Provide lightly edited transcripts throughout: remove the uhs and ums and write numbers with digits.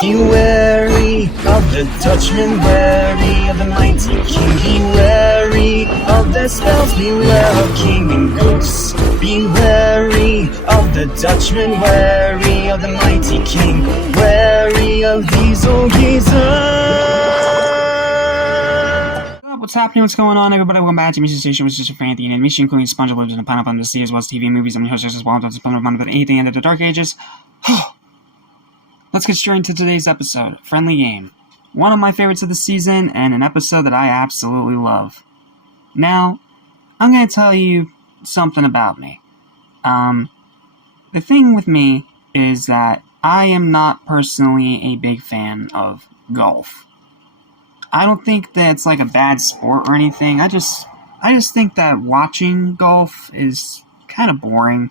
Be wary of the Dutchman, wary of the mighty king. Be wary of their spells, beware of king and ghosts. Be wary of the Dutchman, wary of the mighty king, wary of these old geezers. What's happening? What's going on, everybody? Welcome back to Mission Station, which is a fan themed animation, including SpongeBob and Pineapple on the Sea, as well as TV and movies. I'm your host, as well as SpongeBob, than anything into the Dark Ages. Let's get straight into today's episode, Friendly Game. One of my favorites of the season, and an episode that I absolutely love. Now, I'm going to tell you something about me. The thing with me is that I am not personally a big fan of golf. I don't think that it's like a bad sport or anything. I just think that watching golf is kind of boring.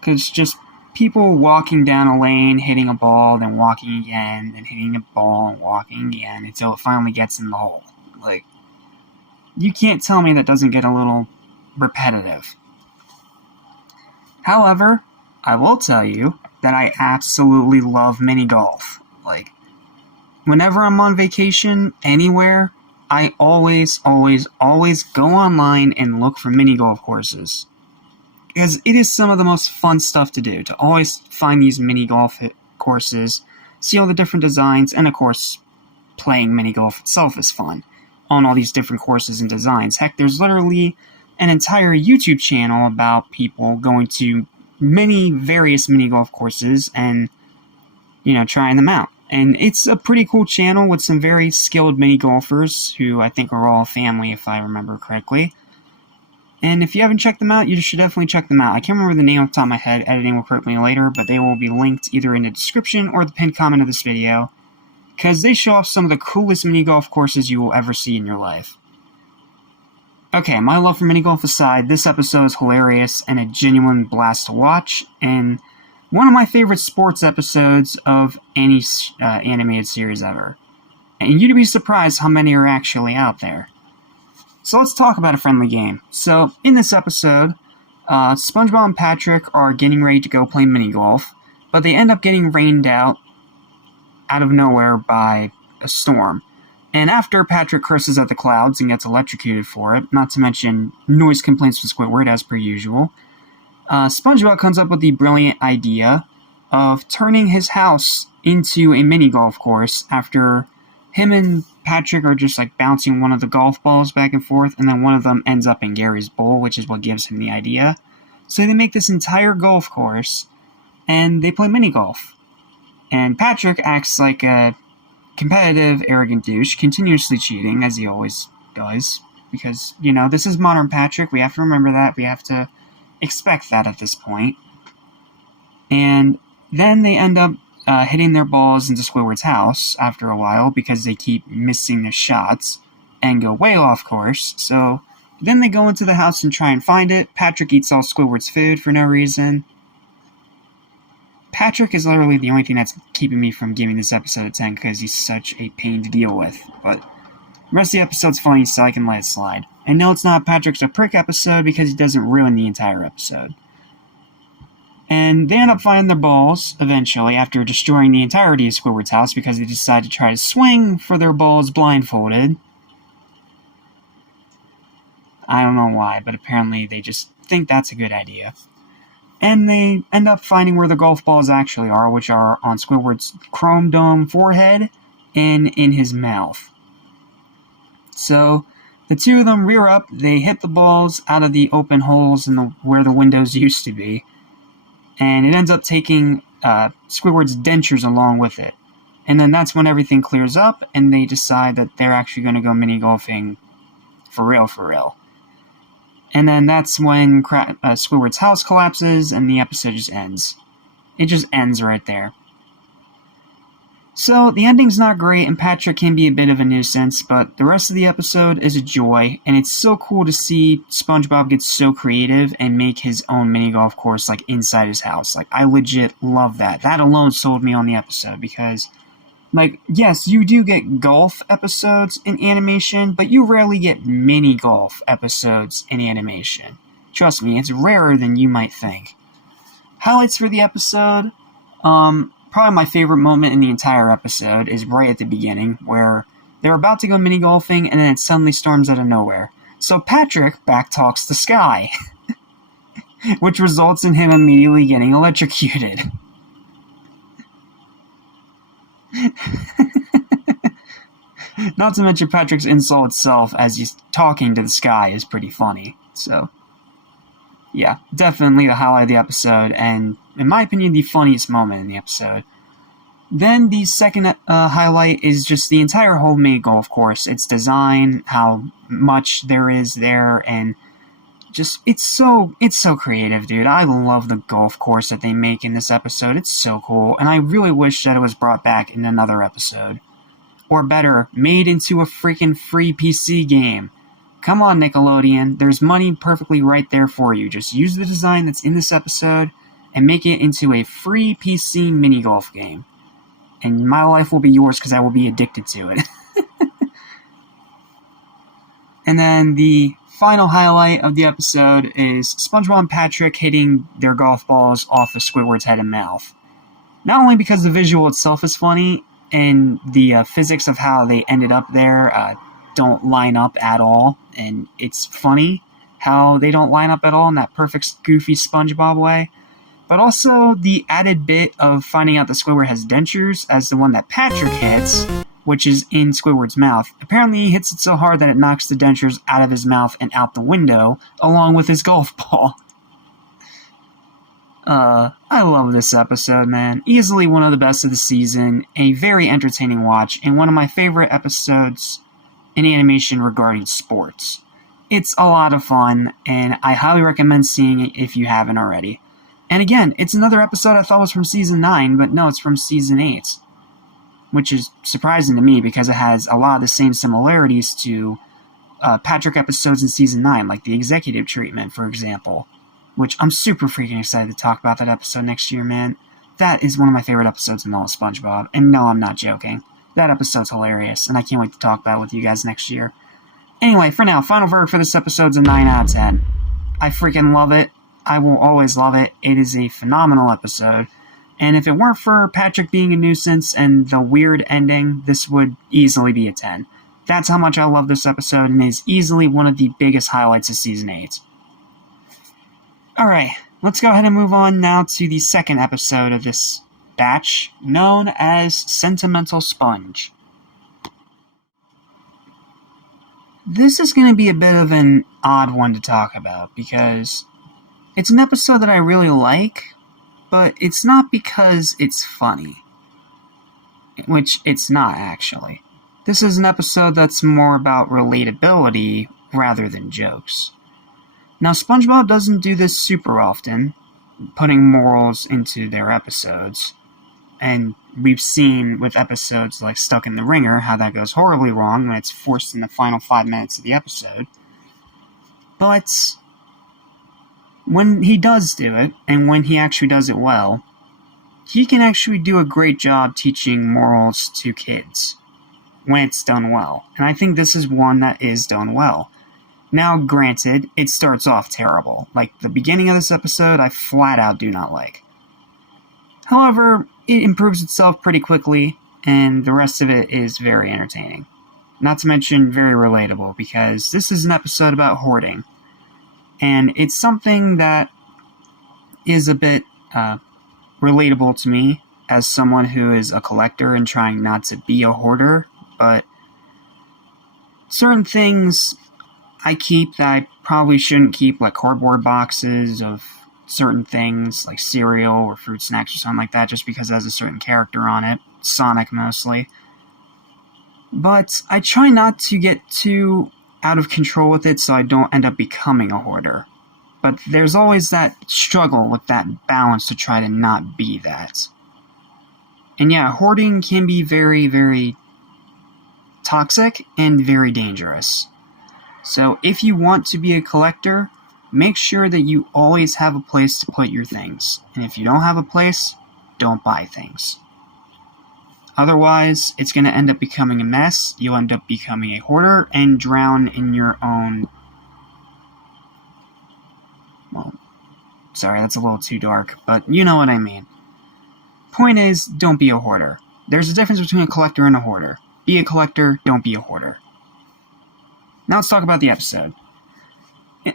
Because just people walking down a lane, hitting a ball, then walking again, then hitting a ball and walking again until it finally gets in the hole. Like, you can't tell me that doesn't get a little repetitive. However, I will tell you that I absolutely love mini golf. Like, whenever I'm on vacation, anywhere, I always go online and look for mini golf courses. Because it is some of the most fun stuff to do, to always find these mini golf courses, see all the different designs, and of course, playing mini golf itself is fun on all these different courses and designs. Heck, there's literally an entire YouTube channel about people going to various mini golf courses and, trying them out. And it's a pretty cool channel with some very skilled mini golfers who I think are all family, if I remember correctly. And if you haven't checked them out, you should definitely check them out. I can't remember the name off the top of my head. Editing will correct me later, but they will be linked either in the description or the pinned comment of this video, because they show off some of the coolest mini golf courses you will ever see in your life. Okay, my love for mini golf aside, this episode is hilarious and a genuine blast to watch, and one of my favorite sports episodes of any animated series ever. And you'd be surprised how many are actually out there. So let's talk about a friendly game. So, in this episode, SpongeBob and Patrick are getting ready to go play mini golf, but they end up getting rained out of nowhere by a storm. And after Patrick curses at the clouds and gets electrocuted for it, not to mention noise complaints from Squidward as per usual, SpongeBob comes up with the brilliant idea of turning his house into a mini golf course after him and Patrick are just like bouncing one of the golf balls back and forth, and then one of them ends up in Gary's bowl, which is what gives him the idea. So they make this entire golf course, and they play mini golf. And Patrick acts like a competitive, arrogant douche, continuously cheating, as he always does. Because, this is modern Patrick, we have to remember that, we have to expect that at this point. And then they end up hitting their balls into Squidward's house after a while because they keep missing their shots and go way off course. So then they go into the house and try and find it. Patrick eats all Squidward's food for no reason. Patrick is literally the only thing that's keeping me from giving this episode a 10 because he's such a pain to deal with. But the rest of the episode's funny, so I can let it slide. And no, it's not Patrick's a prick episode because he doesn't ruin the entire episode. And they end up finding their balls, eventually, after destroying the entirety of Squidward's house because they decide to try to swing for their balls blindfolded. I don't know why, but apparently they just think that's a good idea. And they end up finding where the golf balls actually are, which are on Squidward's chrome dome forehead and in his mouth. So the two of them rear up, they hit the balls out of the open holes in where the windows used to be. And it ends up taking Squidward's dentures along with it. And then that's when everything clears up, and they decide that they're actually going to go mini-golfing for real. And then that's when Squidward's house collapses, and the episode just ends. It just ends right there. So, the ending's not great, and Patrick can be a bit of a nuisance, but the rest of the episode is a joy, and it's so cool to see SpongeBob get so creative and make his own mini-golf course, like, inside his house. Like, I legit love that. That alone sold me on the episode, because, like, yes, you do get golf episodes in animation, but you rarely get mini-golf episodes in animation. Trust me, it's rarer than you might think. Highlights for the episode, probably my favorite moment in the entire episode is right at the beginning, where they're about to go mini golfing and then it suddenly storms out of nowhere. So Patrick backtalks the Sky, which results in him immediately getting electrocuted. Not to mention Patrick's insult itself as he's talking to the Sky is pretty funny. So, yeah, definitely the highlight of the episode, and in my opinion, the funniest moment in the episode. Then the second highlight is just the entire homemade golf course. Its design, how much there is there, and just it's so creative, dude. I love the golf course that they make in this episode. It's so cool, and I really wish that it was brought back in another episode. Or better, made into a freaking free PC game. Come on, Nickelodeon. There's money perfectly right there for you. Just use the design that's in this episode and make it into a free PC mini golf game. And my life will be yours because I will be addicted to it. And then the final highlight of the episode is SpongeBob and Patrick hitting their golf balls off of Squidward's head and mouth. Not only because the visual itself is funny, and the physics of how they ended up there don't line up at all, and it's funny how they don't line up at all in that perfect, goofy SpongeBob way. But also the added bit of finding out that Squidward has dentures as the one that Patrick hits, which is in Squidward's mouth. Apparently he hits it so hard that it knocks the dentures out of his mouth and out the window, along with his golf ball. I love this episode, man. Easily one of the best of the season, a very entertaining watch, and one of my favorite episodes in animation regarding sports. It's a lot of fun, and I highly recommend seeing it if you haven't already. And again, it's another episode I thought was from Season 9, but no, it's from Season 8. Which is surprising to me because it has a lot of the same similarities to Patrick episodes in Season 9, like the executive treatment, for example. Which I'm super freaking excited to talk about that episode next year, man. That is one of my favorite episodes in all of SpongeBob. And no, I'm not joking. That episode's hilarious, and I can't wait to talk about it with you guys next year. Anyway, for now, final verdict for this episode's a 9 out of 10. I freaking love it. I will always love it. It is a phenomenal episode. And if it weren't for Patrick being a nuisance and the weird ending, this would easily be a 10. That's how much I love this episode, and it is easily one of the biggest highlights of Season 8. Alright, let's go ahead and move on now to the second episode of this batch, known as Sentimental Sponge. This is going to be a bit of an odd one to talk about, because it's an episode that I really like, but it's not because it's funny. Which it's not, actually. This is an episode that's more about relatability rather than jokes. Now, SpongeBob doesn't do this super often, putting morals into their episodes. And we've seen with episodes like Stuck in the Ringer how that goes horribly wrong when it's forced in the final 5 minutes of the episode. But when he does do it, and when he actually does it well, he can actually do a great job teaching morals to kids when it's done well. And I think this is one that is done well. Now, granted, it starts off terrible. Like, the beginning of this episode, I flat out do not like. However, it improves itself pretty quickly, and the rest of it is very entertaining. Not to mention, very relatable, because this is an episode about hoarding. And it's something that is a bit relatable to me, as someone who is a collector and trying not to be a hoarder, but certain things I keep that I probably shouldn't keep, like cardboard boxes of certain things, like cereal or fruit snacks or something like that, just because it has a certain character on it. Sonic, mostly. But I try not to get too out of control with it so I don't end up becoming a hoarder. But there's always that struggle with that balance to try to not be that. And yeah, hoarding can be very, very toxic and very dangerous. So if you want to be a collector, make sure that you always have a place to put your things. And if you don't have a place, don't buy things. Otherwise, it's going to end up becoming a mess. You'll end up becoming a hoarder and drown in your own... Well, sorry, that's a little too dark, but you know what I mean. point is, don't be a hoarder. There's a difference between a collector and a hoarder. Be a collector, don't be a hoarder. Now let's talk about the episode.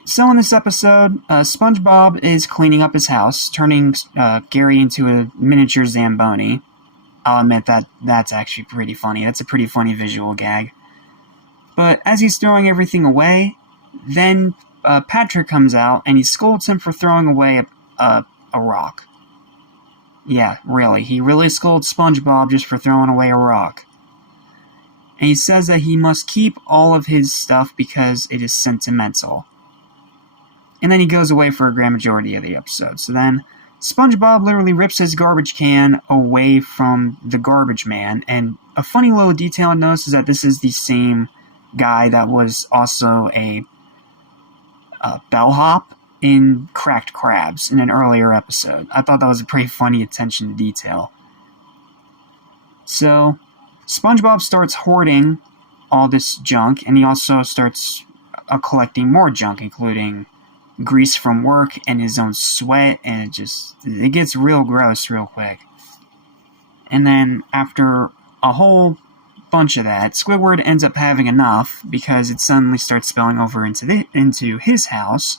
So in this episode, SpongeBob is cleaning up his house, turning Gary into a miniature Zamboni. I'll admit that's actually pretty funny. That's a pretty funny visual gag. But as he's throwing everything away, then Patrick comes out and he scolds him for throwing away a rock. Yeah, really. He really scolds SpongeBob just for throwing away a rock. And he says that he must keep all of his stuff because it is sentimental. And then he goes away for a grand majority of the episode. So then SpongeBob literally rips his garbage can away from the garbage man. And a funny little detail I noticed is that this is the same guy that was also a bellhop in Cracked Crabs in an earlier episode. I thought that was a pretty funny attention to detail. So SpongeBob starts hoarding all this junk, and he also starts collecting more junk, including grease from work and his own sweat, and it gets real gross real quick. And then after a whole bunch of that, Squidward ends up having enough because it suddenly starts spilling over into his house.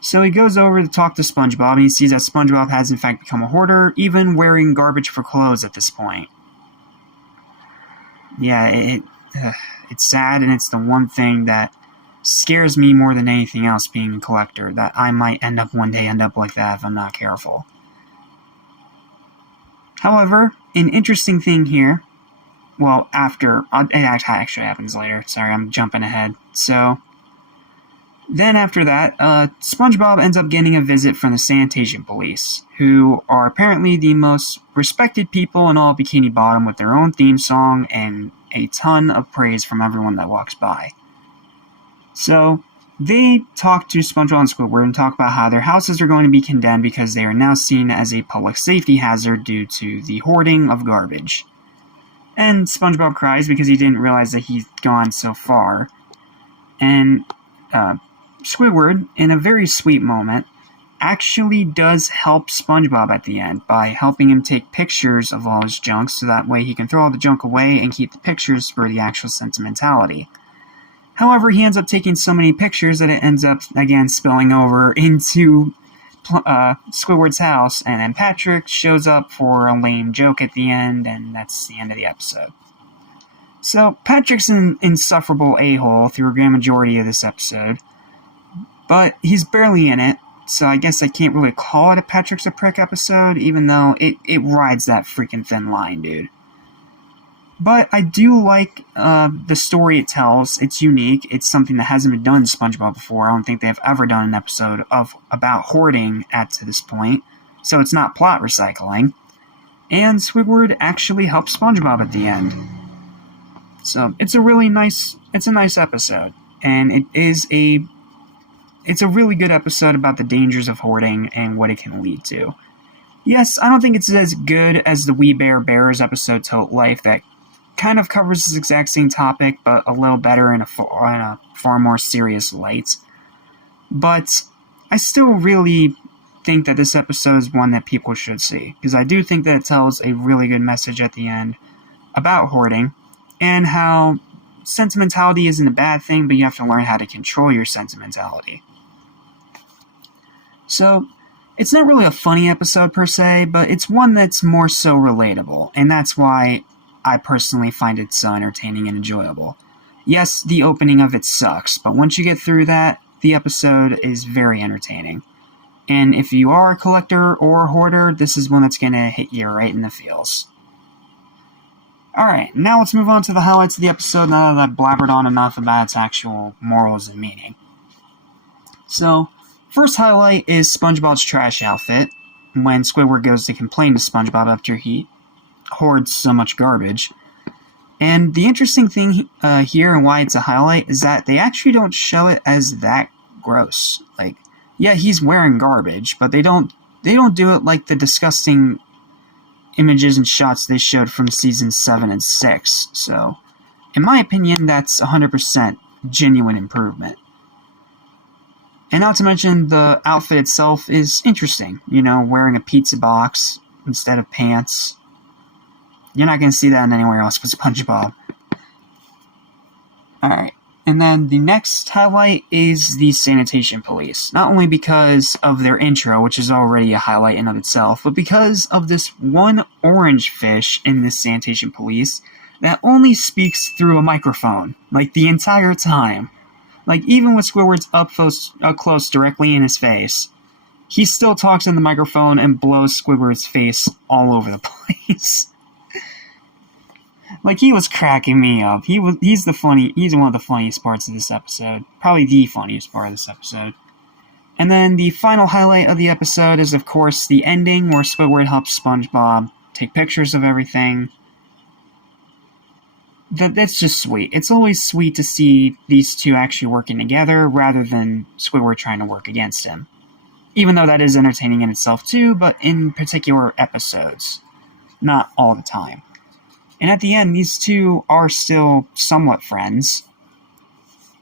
So he goes over to talk to SpongeBob, and he sees that SpongeBob has in fact become a hoarder, even wearing garbage for clothes at this point. Yeah, it's sad, and it's the one thing that scares me more than anything else being a collector, that I might one day end up like that if I'm not careful. However, an interesting thing here, well, it actually happens later. Sorry, I'm jumping ahead. So, then after that, SpongeBob ends up getting a visit from the sanitation police, who are apparently the most respected people in all Bikini Bottom, with their own theme song and a ton of praise from everyone that walks by. So, they talk to SpongeBob and Squidward and talk about how their houses are going to be condemned because they are now seen as a public safety hazard due to the hoarding of garbage. And SpongeBob cries because he didn't realize that he's gone so far. And Squidward, in a very sweet moment, actually does help SpongeBob at the end by helping him take pictures of all his junk so that way he can throw all the junk away and keep the pictures for the actual sentimentality. However, he ends up taking so many pictures that it ends up, again, spilling over into Squidward's house, and then Patrick shows up for a lame joke at the end, and that's the end of the episode. So, Patrick's an insufferable a-hole through a grand majority of this episode, but he's barely in it, so I guess I can't really call it a Patrick's a prick episode, even though it rides that freaking thin line, dude. But I do like the story it tells. It's unique. It's something that hasn't been done in SpongeBob before. I don't think they've ever done an episode about hoarding to this point. So it's not plot recycling. And Squidward actually helps SpongeBob at the end. So it's a nice episode. And it's a really good episode about the dangers of hoarding and what it can lead to. Yes, I don't think it's as good as the We Bare Bears episode Tote Life that kind of covers this exact same topic, but a little better in a far more serious light. But I still really think that this episode is one that people should see, because I do think that it tells a really good message at the end about hoarding, and how sentimentality isn't a bad thing, but you have to learn how to control your sentimentality. So, it's not really a funny episode per se, but it's one that's more so relatable, and that's why I personally find it so entertaining and enjoyable. Yes, the opening of it sucks, but once you get through that, the episode is very entertaining. And if you are a collector or a hoarder, this is one that's going to hit you right in the feels. Alright, now let's move on to the highlights of the episode now that I've blabbered on enough about its actual morals and meaning. So, first highlight is SpongeBob's trash outfit, when Squidward goes to complain to SpongeBob after he hoards so much garbage. And the interesting thing here and why it's a highlight is that they actually don't show it as that gross. Like, yeah, he's wearing garbage, but they don't do it like the disgusting images and shots they showed from season 7 and 6. So, in my opinion, that's 100% genuine improvement. And not to mention, the outfit itself is interesting. You know, wearing a pizza box, instead of pants. You're not going to see that anywhere else but SpongeBob. Alright, and then the next highlight is the Sanitation Police. Not only because of their intro, which is already a highlight in of itself, but because of this one orange fish in this Sanitation Police that only speaks through a microphone, like the entire time. Like, even when Squidward's up close directly in his face, he still talks in the microphone and blows Squidward's face all over the place. Like, he was cracking me up. He's one of the funniest parts of this episode. Probably the funniest part of this episode. And then the final highlight of the episode is, of course, the ending where Squidward helps SpongeBob take pictures of everything. That's just sweet. It's always sweet to see these two actually working together rather than Squidward trying to work against him. Even though that is entertaining in itself too, but in particular episodes. Not all the time. And at the end, these two are still somewhat friends.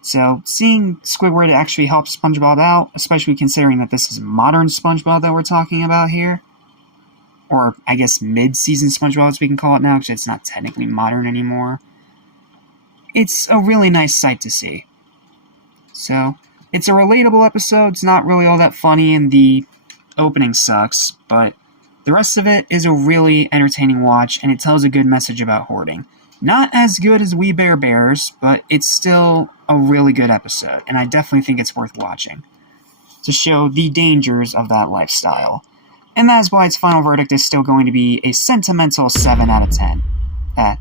So, seeing Squidward actually help SpongeBob out, especially considering that this is modern SpongeBob that we're talking about here, or I guess mid-season SpongeBob as we can call it now, because it's not technically modern anymore, it's a really nice sight to see. So, it's a relatable episode. It's not really all that funny, and the opening sucks, but the rest of it is a really entertaining watch, and it tells a good message about hoarding. Not as good as We Bare Bears, but it's still a really good episode, and I definitely think it's worth watching to show the dangers of that lifestyle. And that is why its final verdict is still going to be a sentimental 7 out of 10.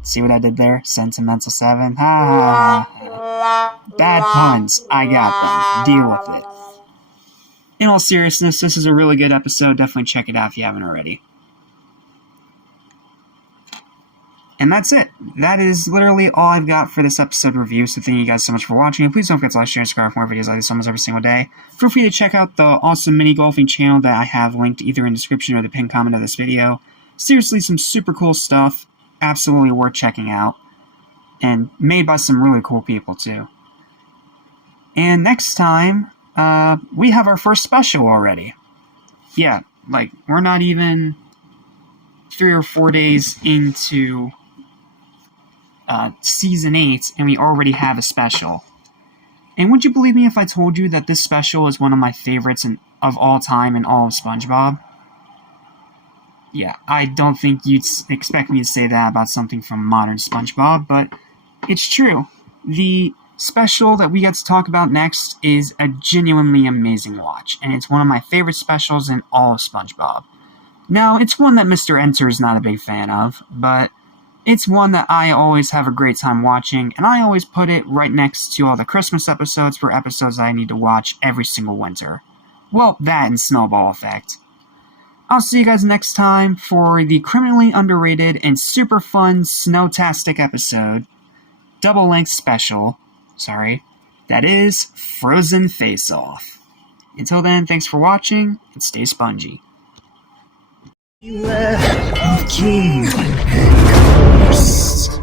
See what I did there? Sentimental 7? Ha ha. Bad puns. I got them. Deal with it. In all seriousness, this is a really good episode. Definitely check it out if you haven't already. And that's it. That is literally all I've got for this episode review, so thank you guys so much for watching, and please don't forget to like, share, and subscribe for more videos like this almost every single day. Feel free to check out the awesome mini golfing channel that I have linked either in the description or the pinned comment of this video. Seriously, some super cool stuff. Absolutely worth checking out. And made by some really cool people, too. And next time, we have our first special already. Yeah, like, we're not even 3 or 4 days into Season 8, and we already have a special. And would you believe me if I told you that this special is one of my favorites of all time in all of SpongeBob? Yeah, I don't think you'd expect me to say that about something from modern SpongeBob, but it's true. The special that we get to talk about next is a genuinely amazing watch, and it's one of my favorite specials in all of SpongeBob. Now, it's one that Mr. Enter is not a big fan of, but it's one that I always have a great time watching, and I always put it right next to all the Christmas episodes for episodes I need to watch every single winter. Well, that and Snowball Effect. I'll see you guys next time for the criminally underrated and super fun Snowtastic episode, double-length special, that is Frozen Face Off. Until then, thanks for watching, and stay spongy. Beware of King Ghost.